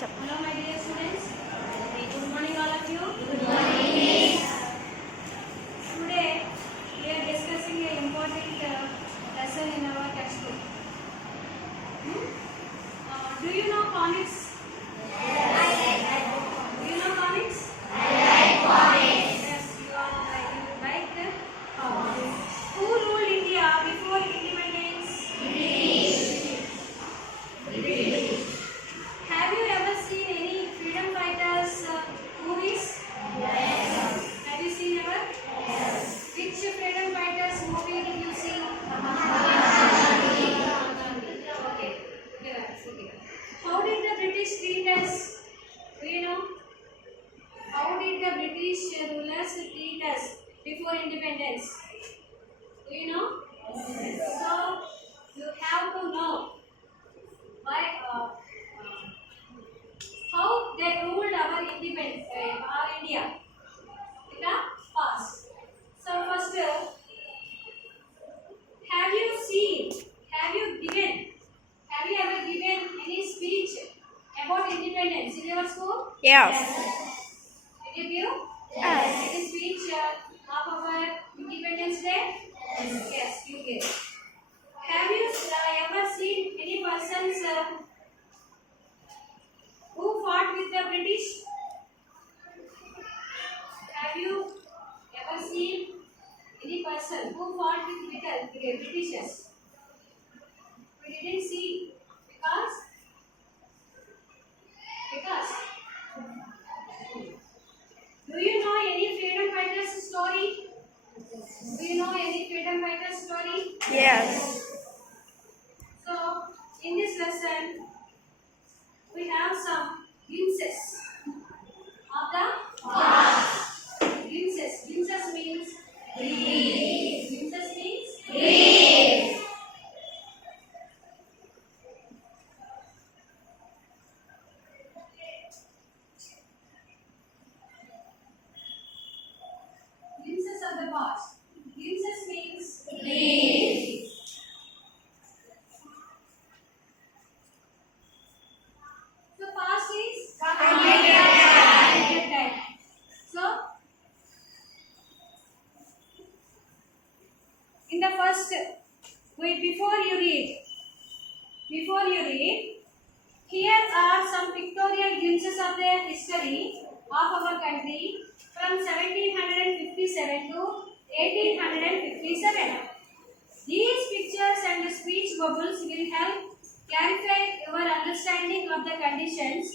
Hello, my dear students. Good morning, all of you. Today, we are discussing an important lesson in our textbook. Do you know comics? Do you know comics? Yes, you like comics. Who ruled India before independence? Have you ever seen any freedom fighters movies? Have you seen ever? Which freedom fighters movie did you see? Okay. Okay. How did the British treat us? Do you know? How did the British rulers treat us before independence? Do you know? So you have to know why. How they ruled our independence, our India in the past. So first, have you ever given any speech about independence in your school? Yes. Did you give Yes. any speech of our Independence Day? Yes, you gave. Have you ever seen any persons who fought with the British? Have you ever seen any person who fought with the Britishers? We didn't see because do you know any freedom fighters story? Do you know any freedom fighters story? Yes. So in this lesson we have some glimpses of the past. Glimpses means brief. Glimpses means brief. Glimpses of the past. Glimpses means brief. The past is completed time. So in the first, before you read, here are some pictorial glimpses of the history of our country from 1757 to 1857. These pictures and speech bubbles will help clarify your understanding of the conditions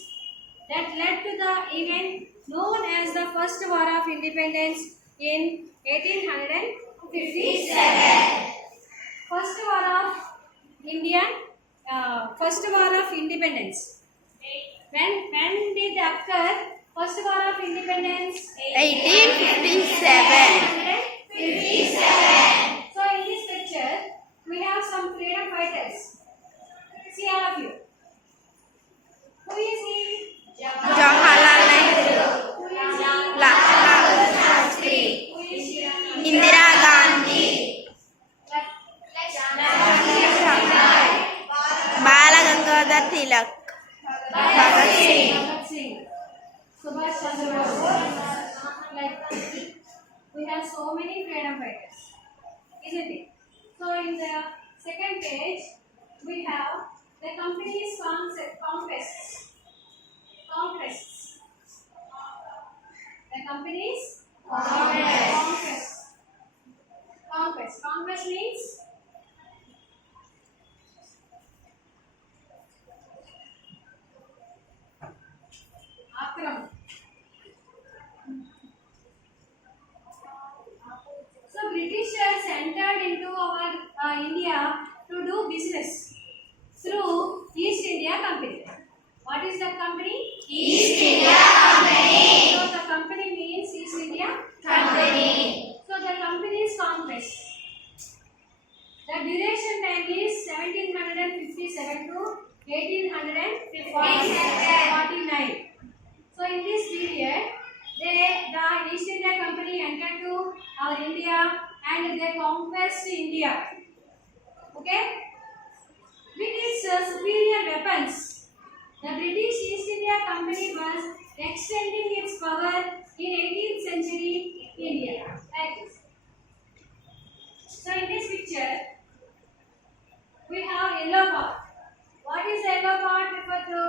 that led to the event known as the First War of Independence in 1857. First War of Independence. When did occur? First War of Independence? 1857. 1857. So in this picture, we have some freedom fighters. See all of you. Who is he? Jawaharlal Nehru, Who is he? Lala Shastri, Who is she? Indira Gandhi, Bala Gangadhar Tilak, Bhagat Singh. Bhagat Singh. Subhash Chandra Bose. Like we have so many freedom fighters, isn't it? So in the second page, we have the company's conquests. The company's conquest. Conquest means akram. So Britishers entered into our India to do business through East India Company. What is that company? East India Company. So the company means East India Company. So the company's conquest. The duration time is 1757 to 1849. So in this period, the East India Company entered to our India and they conquest India. Okay? With its superior weapons, the British East India yellow part. What is the yellow part refer to?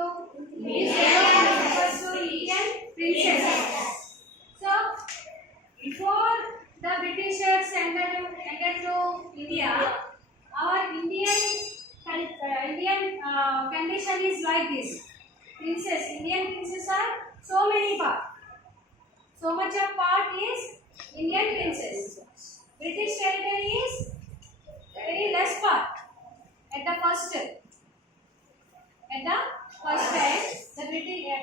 Refers to Indian princess. So, before the Britishers entered to India, our Indian condition is like this. Indian princess are so many part. So much of part is Indian princess. British territory is very less part. At the first time,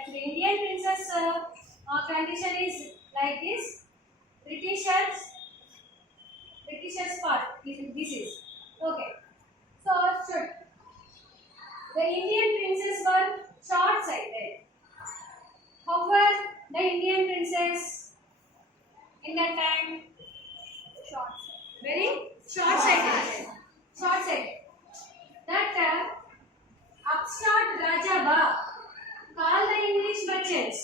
the Indian princess condition is like this. Britishers part. This is okay. So the Indian princes were short-sighted. However, the Indian princess in that time very short-sighted. That upstart Raja Ba called the English merchants.